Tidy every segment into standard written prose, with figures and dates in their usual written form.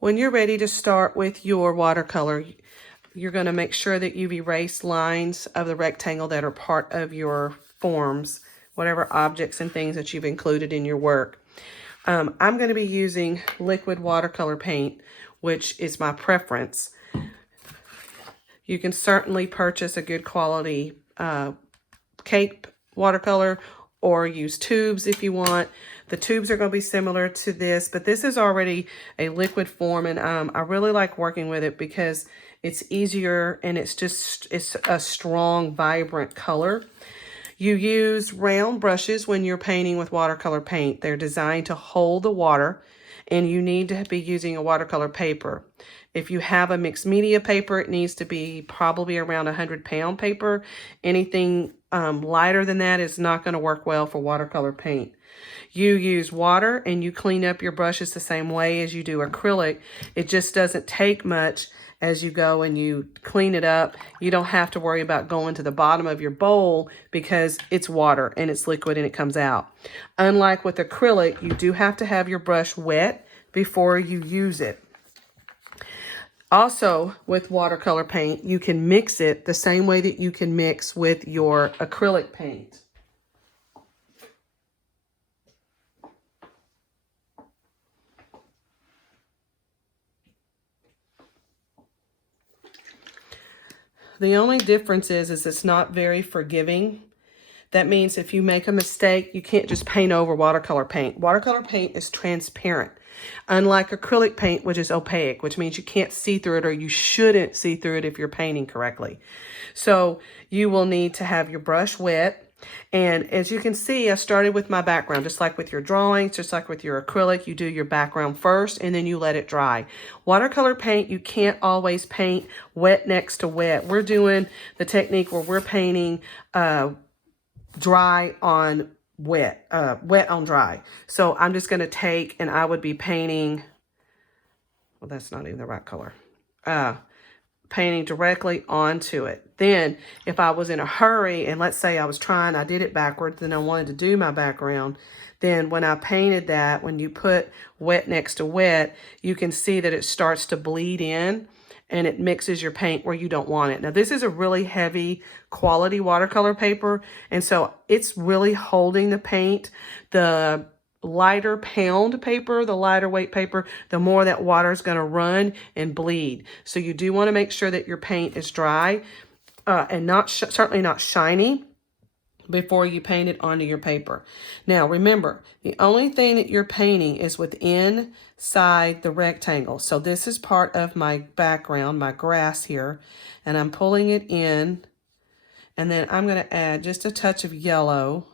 When you're ready to start with your watercolor, you're going to make sure that you've erased lines of the rectangle that are part of your forms, whatever objects and things that you've included in your work. I'm going to be using liquid watercolor paint, which is my preference. You can certainly purchase a good quality cake watercolor or use tubes if you want. The tubes are going to be similar to this, but this is already a liquid form, and I really like working with it because it's easier and it's a strong, vibrant color. You use round brushes when you're painting with watercolor paint. They're designed to hold the water, and you need to be using a watercolor paper. If you have a mixed media paper, it needs to be probably around 100-pound paper. Anything lighter than that is not going to work well for watercolor paint. You use water and you clean up your brushes the same way as you do acrylic. It just doesn't take much as you go and you clean it up. You don't have to worry about going to the bottom of your bowl because it's water and it's liquid and it comes out. Unlike with acrylic, you do have to have your brush wet before you use it. Also, with watercolor paint, you can mix it the same way that you can mix with your acrylic paint. The only difference is it's not very forgiving. That means if you make a mistake, you can't just paint over watercolor paint. Watercolor paint is transparent, unlike acrylic paint, which is opaque, which means you can't see through it, or you shouldn't see through it if you're painting correctly. So you will need to have your brush wet. And as you can see, I started with my background, just like with your drawings, just like with your acrylic, you do your background first and then you let it dry. Watercolor paint, you can't always paint wet next to wet. We're doing the technique where we're painting dry on wet, wet on dry. So I'm just going to take, and I would be painting, well, that's not even the right color. Painting directly onto it. Then if I was in a hurry and let's say I did it backwards and I wanted to do my background, then when I painted that, when you put wet next to wet, you can see that it starts to bleed in and it mixes your paint where you don't want it. Now this is a really heavy quality watercolor paper, and so it's really holding the paint. The lighter pound paper, the lighter weight paper, the more that water is going to run and bleed. So you do want to make sure that your paint is dry and certainly not shiny before you paint it onto your paper. Now remember, the only thing that you're painting is within inside the rectangle. So this is part of my background, my grass here, and I'm pulling it in, and then I'm going to add just a touch of yellow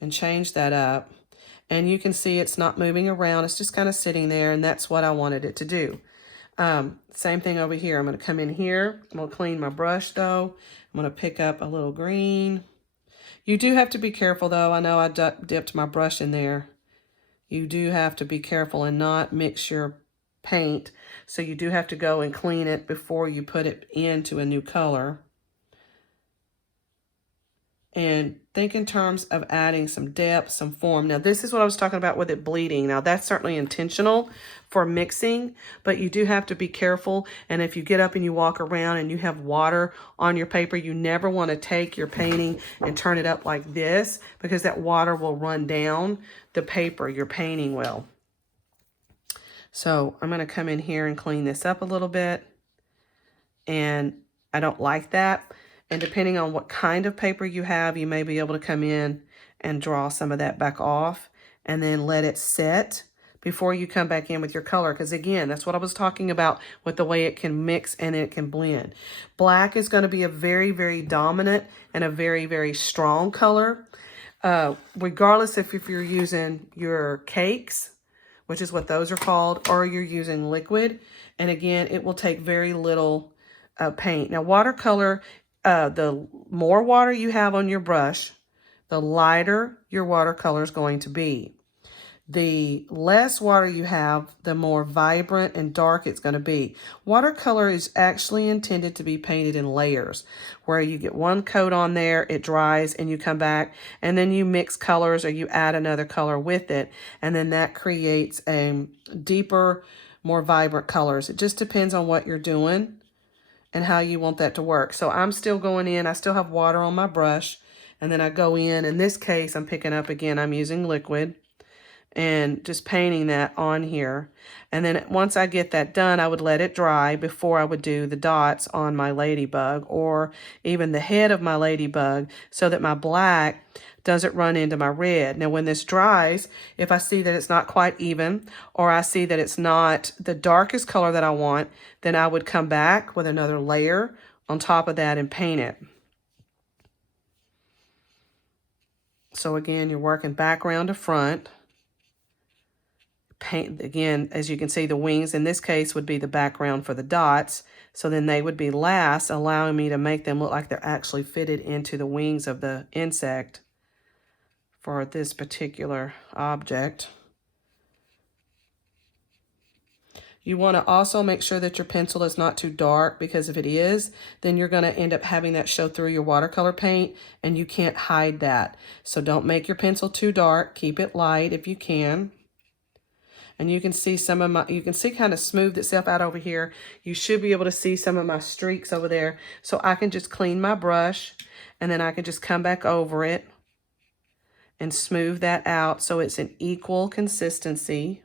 and change that up. And you can see it's not moving around. It's just kind of sitting there, and that's what I wanted it to do. Same thing over here. I'm going to come in here. I'm going to clean my brush, though. I'm going to pick up a little green. You do have to be careful, though. I know I dipped my brush in there. You do have to be careful and not mix your paint. So you do have to go and clean it before you put it into a new color. And think in terms of adding some depth, some form. Now, this is what I was talking about with it bleeding. Now, that's certainly intentional for mixing, but you do have to be careful. And if you get up and you walk around and you have water on your paper, you never want to take your painting and turn it up like this, because that water will run down the paper you're painting will. So I'm going to come in here and clean this up a little bit. And I don't like that. And depending on what kind of paper you have, you may be able to come in and draw some of that back off and then let it set before you come back in with your color. Because again, that's what I was talking about with the way it can mix and it can blend. Black is going to be a very, very dominant and a very, very strong color. Regardless if you're using your cakes, which is what those are called, or you're using liquid. And again, it will take very little paint. Now, watercolor, the more water you have on your brush, the lighter your watercolor is going to be. The less water you have, the more vibrant and dark it's going to be. Watercolor is actually intended to be painted in layers, where you get one coat on there, it dries, and you come back, and then you mix colors or you add another color with it, and then that creates a deeper, more vibrant colors. It just depends on what you're doing and how you want that to work. So I'm still going in. I still have water on my brush. And then I go in this case, I'm picking up again, I'm using liquid and just painting that on here. And then once I get that done, I would let it dry before I would do the dots on my ladybug or even the head of my ladybug so that my black doesn't run into my red. Now when this dries, if I see that it's not quite even or I see that it's not the darkest color that I want, then I would come back with another layer on top of that and paint it. So again, you're working background to front. Paint again, as you can see, the wings in this case would be the background for the dots. So then they would be last, allowing me to make them look like they're actually fitted into the wings of the insect for this particular object. You want to also make sure that your pencil is not too dark, because if it is, then you're going to end up having that show through your watercolor paint and you can't hide that. So don't make your pencil too dark. Keep it light if you can. And you can see some of my, you can see kind of smoothed itself out over here. You should be able to see some of my streaks over there. So I can just clean my brush and then I can just come back over it and smooth that out so it's an equal consistency.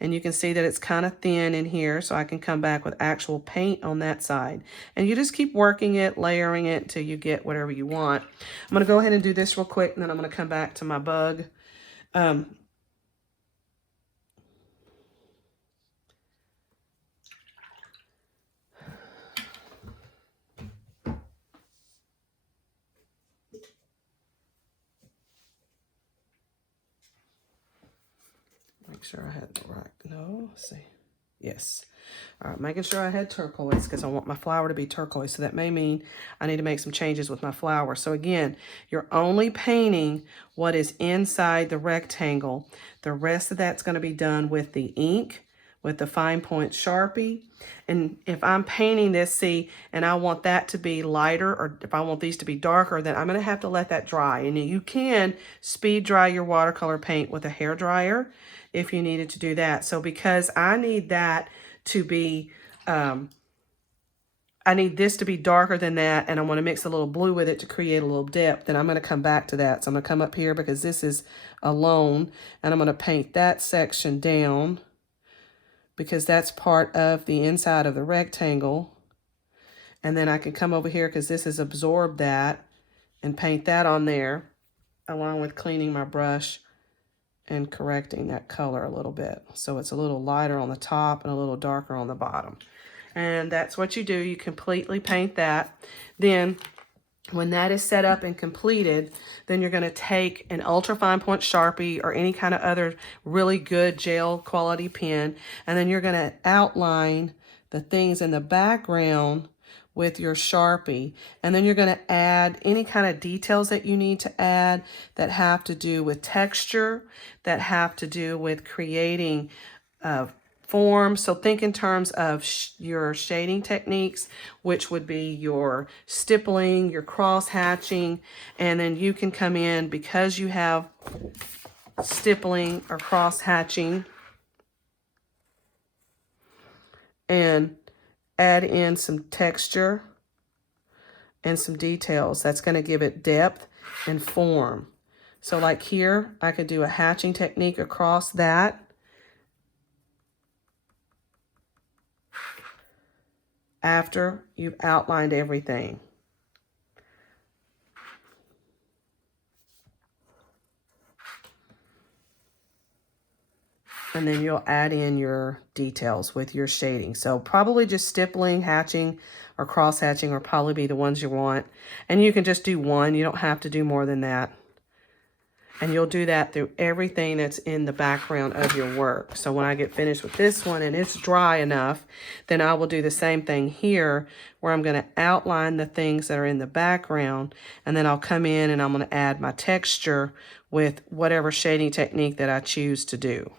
And you can see that it's kind of thin in here, so I can come back with actual paint on that side. And you just keep working it, layering it until you get whatever you want. I'm going to go ahead and do this real quick, and then I'm going to come back to my bug. Make sure I had the right, no, let's see. Yes. All right, making sure I had turquoise because I want my flower to be turquoise. So that may mean I need to make some changes with my flower. So again, you're only painting what is inside the rectangle. The rest of that's going to be done with the ink, with the fine point Sharpie. And if I'm painting this, see, and I want that to be lighter, or if I want these to be darker, then I'm going to have to let that dry. And you can speed dry your watercolor paint with a hair dryer if you needed to do that. So because I need that to be, I need this to be darker than that, and I want to mix a little blue with it to create a little depth, and I'm going to come back to that. So I'm going to come up here because this is alone, and I'm going to paint that section down because that's part of the inside of the rectangle. And then I can come over here because this has absorbed that and paint that on there along with cleaning my brush and correcting that color a little bit. So it's a little lighter on the top and a little darker on the bottom. And that's what you do. You completely paint that. Then when that is set up and completed, then you're going to take an ultra fine point Sharpie or any kind of other really good gel quality pen, and then you're going to outline the things in the background with your Sharpie. And then you're going to add any kind of details that you need to add that have to do with texture, that have to do with creating form. So think in terms of your shading techniques, which would be your stippling, your cross hatching, and then you can come in because you have stippling or cross hatching and add in some texture and some details. That's going to give it depth and form. So like here, I could do a hatching technique across that. After you've outlined everything. And then you'll add in your details with your shading. So probably just stippling, hatching, or cross hatching will probably be the ones you want. And you can just do one. You don't have to do more than that. And you'll do that through everything that's in the background of your work. So when I get finished with this one and it's dry enough, then I will do the same thing here where I'm going to outline the things that are in the background. And then I'll come in and I'm going to add my texture with whatever shading technique that I choose to do.